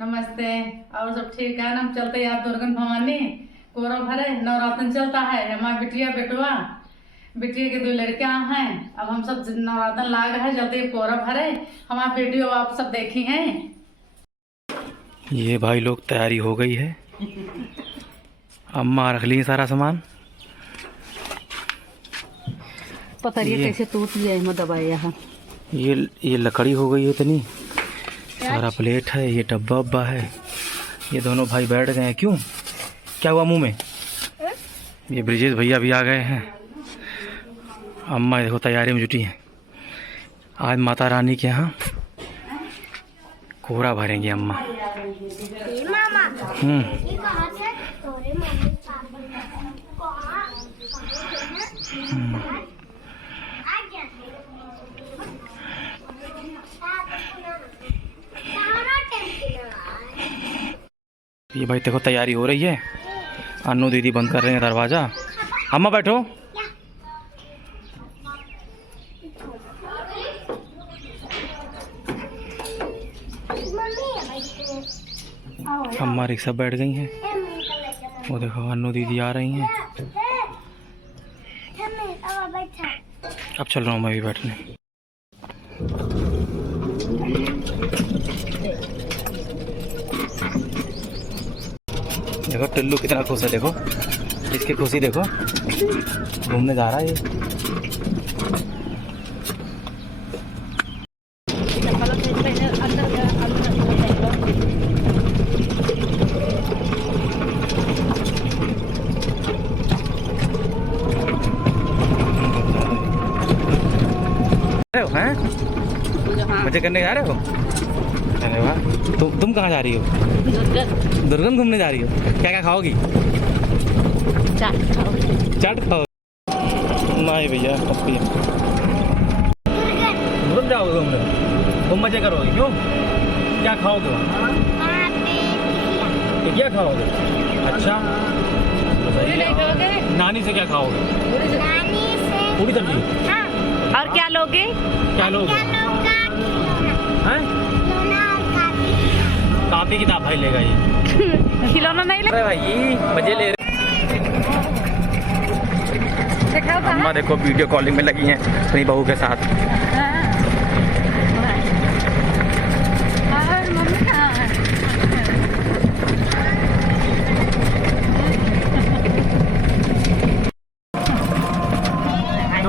नमस्ते। और सब ठीक है ना? हम चलते यार दुर्गन भवानी कोरा भरे नवरात्र चलता है। हमारा बिटिया बेटवा बिटिया के 2 लड़कियां हैं। अब हम सब नवरात्र लाग है, जल्दी कोरा भरे। हमारा वीडियो आप सब देखी हैं। ये भाई लोग तैयारी हो गई है। अम्मा रख ली सारा सामान। पता नहीं कैसे टूट गया है दबाई यहाँ। ये लकड़ी हो गई है इतनी। सारा प्लेट है, ये डब्बा वब्बा है। ये दोनों भाई बैठ गए हैं। क्यों, क्या हुआ मुंह में? ये ब्रिजेश भैया भी आ गए हैं। अम्मा देखो तैयारी में जुटी हैं। आज माता रानी के यहाँ कोहरा भरेंगे अम्मा। ये भाई देखो तैयारी हो रही है। अन्नू दीदी बंद कर रहे हैं दरवाजा। अम्मा बैठो। अम्मा रिक्शा बैठ गई हैं। वो देखो अन्नू दीदी आ रही हैं। अब चल रहा हूँ मैं भी बैठने। देखो टुल्लू कितना खुश है। देखो इसकी खुशी देखो, घूमने जा रहा है ये। हैं मजे करने जा रहे हो? अरे वाह। तुम कहाँ जा रही हो? दुर्गन घूमने जा रही हो। क्या क्या खाओगी? चाट खाओ? नहीं भैया पप्पी। दुर्गन जाओगे घूमने? तुम मजे करोगे? क्यों, क्या खाओगे वहाँ? क्या खाओगे? अच्छा नानी से क्या खाओगे? पूरी सब्जी। और क्या लोगे? क्या लोगे? कापी किताब भाई लेगा ये। खिलौना नहीं ले भाई, मजे ले रहे। अम्मा देखो वीडियो कॉलिंग में लगी हैं अपनी बहू के साथ।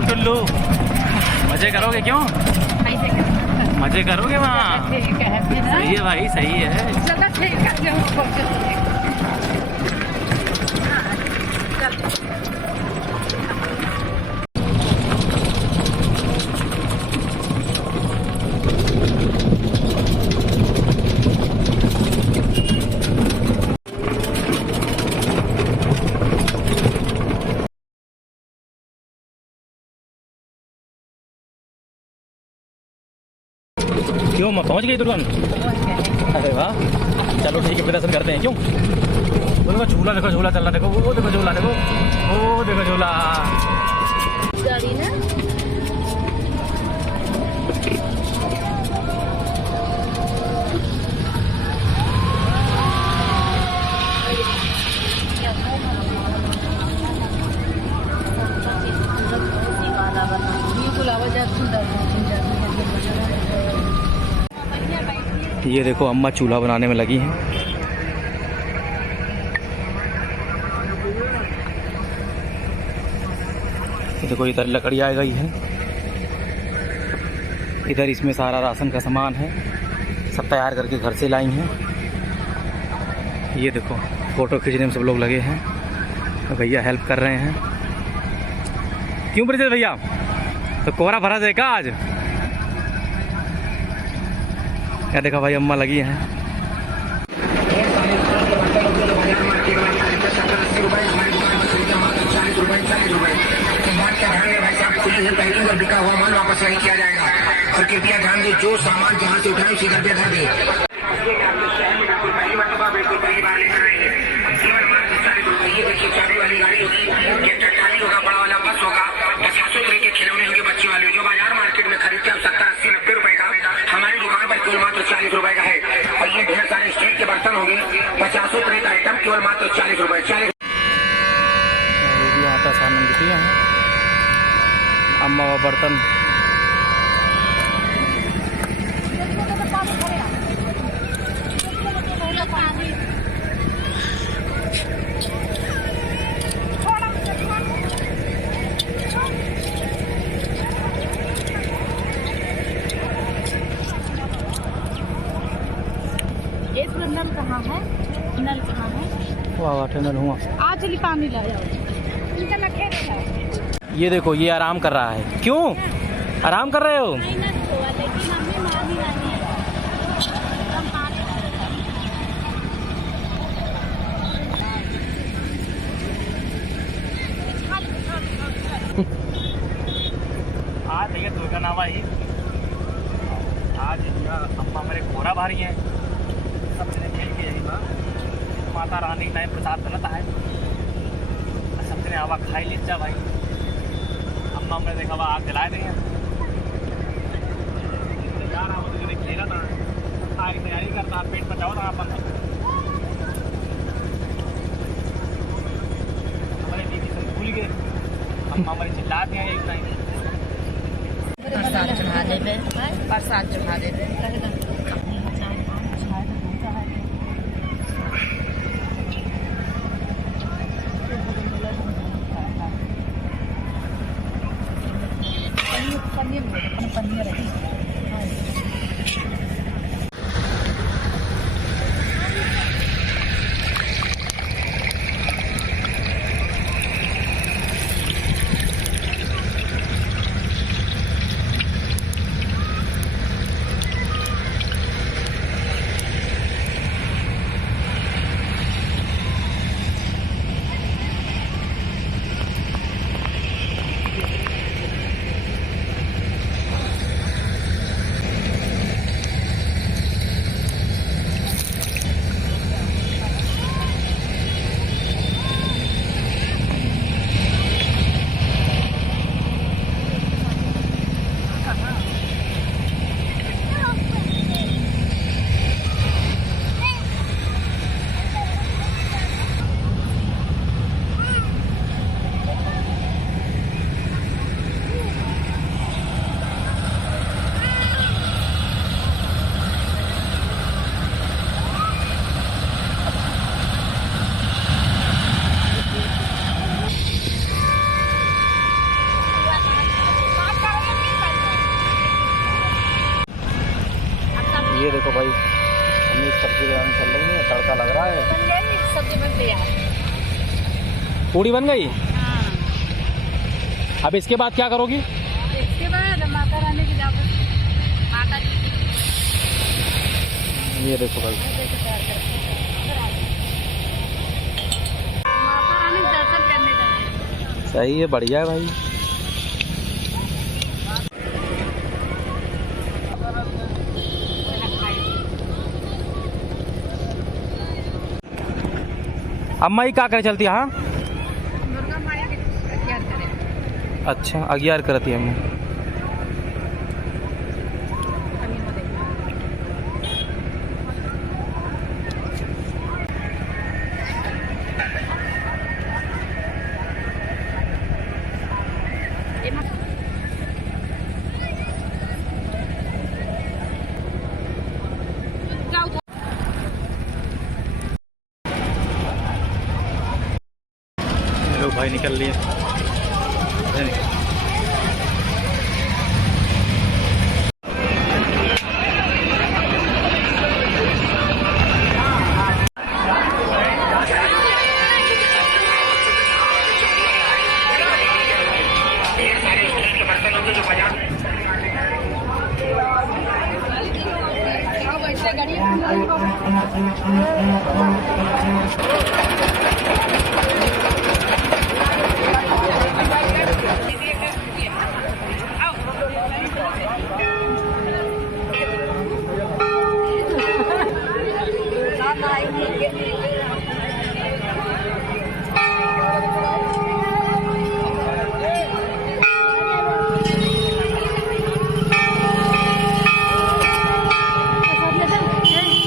टुल्लू मजे करोगे? क्यों मजे करोगे वहाँ? सही है भाई, सही है। चलो ठीक है। क्यों मैं पहुँच गई दुर्गन? अरे वाह, चलो ठीक है फिर दर्शन करते हैं। क्यों, वो देखो झूला, देखो झूला चल रहा। देखो वो देखो झूला, देखो वो देखो झूला। गाड़ी ना ये देखो अम्मा चूल्हा बनाने में लगी हैं। ये देखो इधर लकड़ी आ गई है। इधर इसमें सारा राशन का सामान है, सब तैयार करके घर से लाई हैं। ये देखो फोटो खींचने में सब लोग लगे हैं। तो भैया हेल्प कर रहे हैं। क्यों ब्रिजेश भैया, तो कोहरा भरा जाएगा आज? क्या देखा भाई, अम्मा लगी हैं। बिका हुआ माल वापस नहीं किया जाएगा और कृपया ध्यान दें, जो सामान जहाँ से उठाए उसी घर पे धर दें। पहली बार बिल्कुल पहली बार लेकर आएंगे। ये देखिए चाबी वाली गाड़ी होगी, ये टट्टारी होगा, बड़ा वाला बस होगा, 50 तरह के खिलौने होंगे बच्चे वाले, जो बाजार मार्केट में खरीदते हैं 70-80-90 रुपए का, हमारी दुकान पर केवल मात्र 40 रुपए का है। और ये ढेर सारे स्टेट के के बर्तन होंगे 50 तरह का आइटम केवल मात्र 40 रुपए। 40 ये भी आटा सानन देती है अम्मा व बर्तन। नल कहाँ है? नल कहाँ है? वाह टनल हुआ। आज चली पानी ला जाओ। इनका ना खेत है। ये देखो ये आराम कर रहा है। क्यों आराम कर रहे हो? आज ये दुर्गा नावाई आज अम्मा मेरे घोड़ा भारी है। सब जने मिल के यही माता रानी टाइम प्रसाद बनता है। सब जने हवा खाई लीज जा भाई। अम्मा हमने देखा आग जलाए दी है यार। आप तो खेला था आग तैयारी करता पेट बचाओ था अपन। हमारे बीबी सब भूल गए। अम्मा हमारी चिल्ला दिया एक टाइम प्रसाद चढ़ा देवे। प्रसाद चढ़ा देवे। ये देखो भाई हमें सब्जी लगाने चल रही है। तड़का लग रहा है। सब्जी बन गई। पूड़ी बन गई। हाँ। अब इसके बाद क्या करोगी? इसके बाद माता रानी की जाओ। माता जी ये देखो भाई माता रानी दर्शन करने जाए। सही है बढ़िया है भाई। अम्मा ही क्या करे चलती है? हाँ दुर्गा माया की अगियार करे। अच्छा अगियार करती है अम्मा। भाई निकल लिए।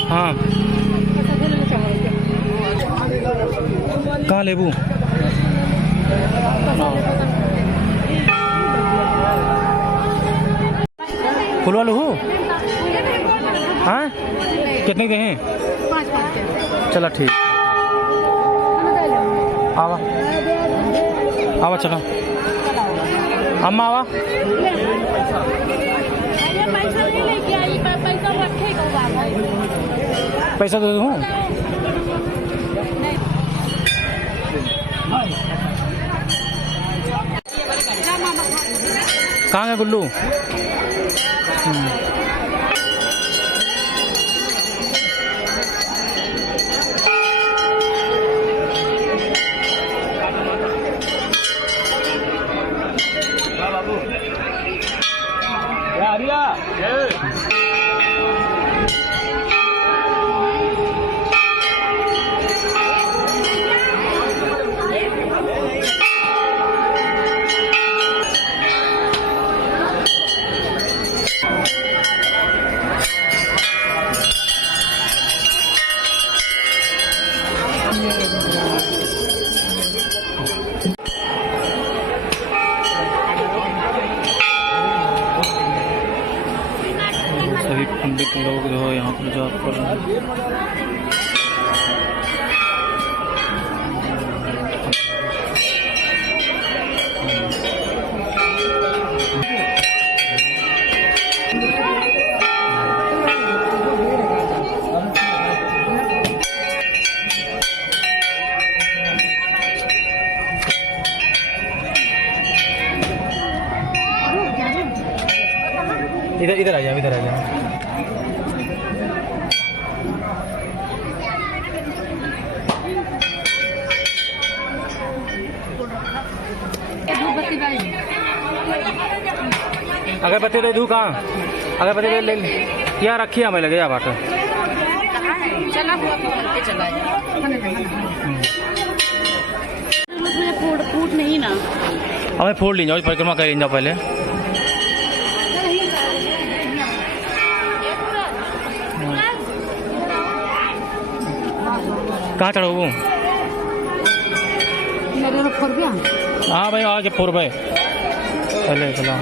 हाँ कहाँ लेबू? फुल वाले हो? हाँ कितने के हैं? 5 चलो ठीक। आवा आवा चलो अम्मा आवा। पैसा दे दूँ? कहाँ है गुल्लू? सभी पंडित लोग जो है यहाँ पर जॉब कर रहे हैं। इधर इधर आ जाओ, इधर आ जाओ। अगरबत्ती दे दूँ कहाँ? अगरबत्ती दे ले या रखिए हमें लगे या बात चला फूट नहीं ना हमें फोड़ ली जाओ, परिक्रमा कर ली जाओ पहले। कहाँ चढ़ो वो? हाँ भाई आगे 4 रुपये पहले चला।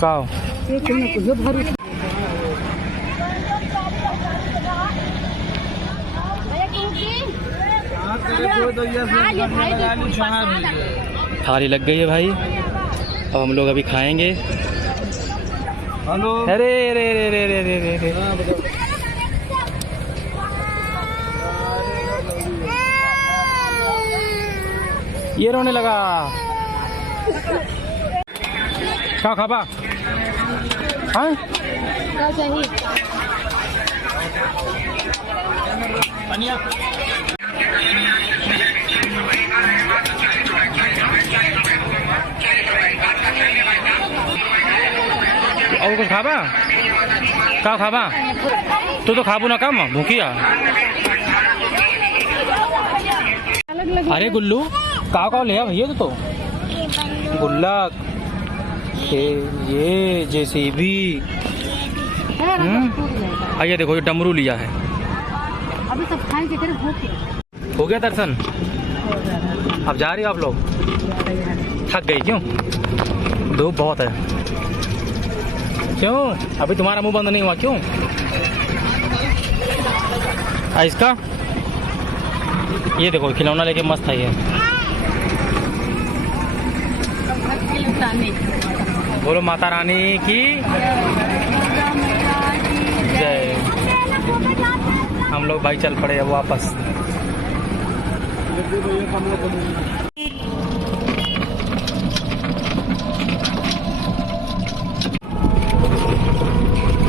काओ थाली लग गई है भाई, अब हम लोग अभी खाएंगे। हेलो अरे रे रे रे रे रे रे ये रोने लगा। क्या खाबा? हाँ क्या चाहिए? और कुछ खाबा? क्या खाबा? तू तो खाबू ना कम भूखिया। अरे गुल्लू काव ले भैया तो गुल्लक ये जेसीबी। आइए देखो ये डमरू लिया है। अभी सब खाएंगे फिर हो गया दर्शन? अब जा रही हो आप लोग? थक गई क्यों? धूप बहुत है। क्यों अभी तुम्हारा मुंह बंद नहीं हुआ क्यों? इसका ये देखो खिलौना लेके मस्त है ये। बोलो माता रानी की जय। हम लोग भाई चल पड़े अब वापस।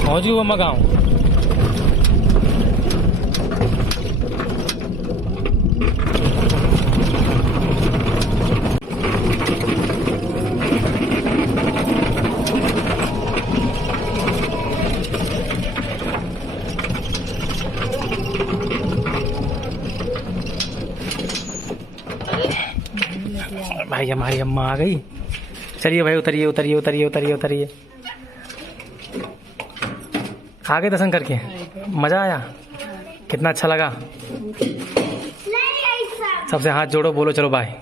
पहुँच गए मम्मा गाँव। भाई हमारी अम्मा आ गई। चलिए भाई उतरिए उतरिए उतरिए उतरिए उतरिए। आ गए दर्शन करके, मज़ा आया? कितना अच्छा लगा? सबसे हाथ जोड़ो, बोलो चलो बाय।